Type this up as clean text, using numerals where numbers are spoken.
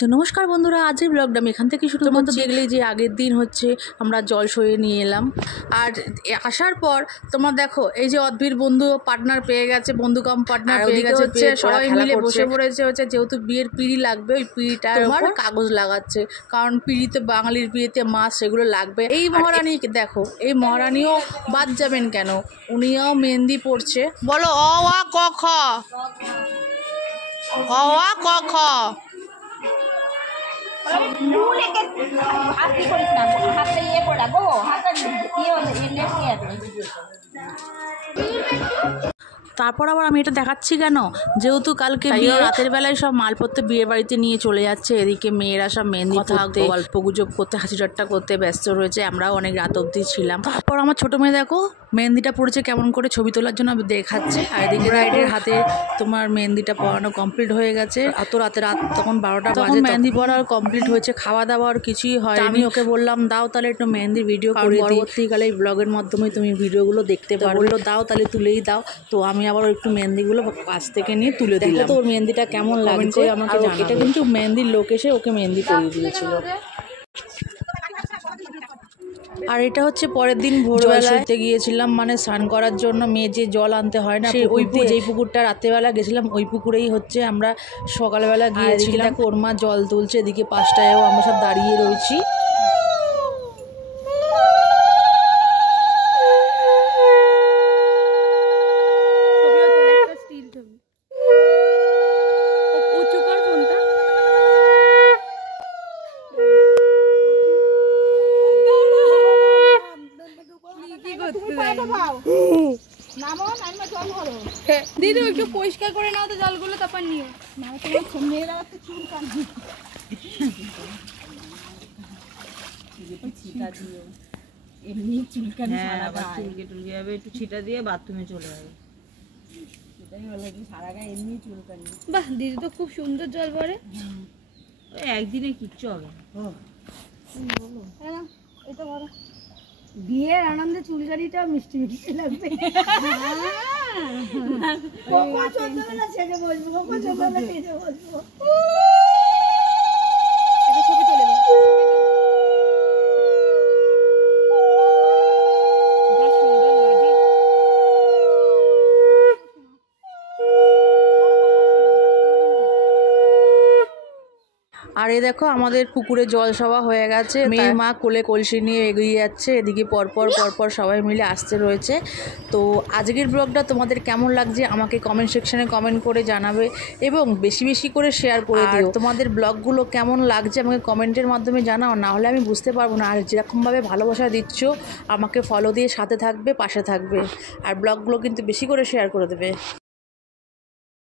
তো নমস্কার বন্ধুরা, আজকের ব্লগটা আমি এখান থেকে শুধুমাত্র দেখলেই যে আগের দিন হচ্ছে আমরা জল সয়ে নিয়ে এলাম। আর আসার পর তোমরা দেখো এই যে অদ্ভির বন্ধু পার্টনার পেয়ে গেছে, বন্ধু কাম পার্টনার পেয়ে গেছে, হচ্ছে সবাই মিলে বসে পড়েছে। হচ্ছে যেহেতু বিয়ের পিঁড়ি লাগবে, ওই পিঁড়িটা তোমার কাগজ লাগাচ্ছে, কারণ পিঁড়িতে বাঙালির বিয়েতে মাছ সেগুলো লাগবে। এই মহারানী দেখো, এই মহারানীও বাদ যাবেন কেন, উনিও মেহেন্দি পড়ছে। বলো অ আ ক খ, অ আ ক খ। তারপর আবার আমি এটা দেখাচ্ছি কেন, যেহেতু কালকে রাতের বেলায় সব মালপত্র বিয়ে বাড়িতে নিয়ে চলে যাচ্ছে, এদিকে মেয়েরা সব মেহেন্দি করতে, গল্প গুজব করতে, হাসি ঠাট্টা করতে ব্যস্ত রয়েছে। আমরাও অনেক রাত অবধি ছিলাম। তারপর আমার ছোট মেয়ে দেখো মেহেন্দিটা পড়েছে কেমন করে, ছবি তোলার জন্য দেখাচ্ছে। আর এদিকে রাইডের হাতে তোমার মেহেন্দিটা পড়ানো কমপ্লিট হয়ে গেছে। অত রাতে তখন 12টা বাজে, মেহেন্দি পড়া কমপ্লিট হয়েছে, খাওয়া দাওয়ার কিছুই হয়। আমি ওকে বললাম দাও তাহলে একটু মেহেন্দির ভিডিও করে, পরবর্তীকালে এই ব্লগের মাধ্যমে তুমি ভিডিওগুলো দেখতে পারো। বললো দাও তাহলে তুলেই দাও। তো আমি আবার একটু মেহেন্দিগুলো কাছ থেকে নিয়ে তুলে দিলাম। তো ওর মেহেন্দিটা কেমন লাগছে আমাকে জানাবে। এটা কিন্তু মেহেন্দির লোক এসে ওকে মেহেন্দি করিয়ে দিয়েছিল। আর এটা হচ্ছে পরের দিন ভোরবেলাতে গিয়েছিলাম, মানে স্নান করার জন্য। মেয়ে যে জল আনতে হয় না, ওই যেই পুকুরটা রাত্রেবেলা গেছিলাম ওই পুকুরেই হচ্ছে আমরা সকালবেলা গিয়েছিলাম। ওর মা জল তুলছে, এদিকে 5টায়ও আমরা সব দাঁড়িয়ে রয়েছি। দিদি একটু পরিষ্কার করে নাও তো জলগুলো, তারপর নিও। একটু ছিটা দিয়ে বাথরুমে চলে যাবে। বাহ, দিদি তো খুব সুন্দর জল পড়ে। একদিনে কিচ্ছু হবে। বিয়ের আনন্দে চুলকানিটা মিষ্টি মিষ্টি লাগবে। ছবি তুলে দাও। আর এই দেখো আমাদের পুকুরে জল সভা হয়ে গেছে, মেয়ে মা কোলে কলসি নিয়ে এগিয়ে যাচ্ছে, এদিকে পরপর সবাই মিলে আসতে রয়েছে। তো আজকের ব্লগটা তোমাদের কেমন লাগছে আমাকে কমেন্ট সেকশনে কমেন্ট করে জানাবে, এবং বেশি বেশি করে শেয়ার করে দিও। তোমাদের ব্লগগুলো কেমন লাগছে আমাকে কমেন্টের মাধ্যমে জানাও, না হলে আমি বুঝতে পারবো না। আর যেরকমভাবে ভালোবাসা দিচ্ছ আমাকে ফলো দিয়ে সাথে থাকবে, পাশে থাকবে, আর ব্লগগুলো কিন্তু বেশি করে শেয়ার করে দেবে।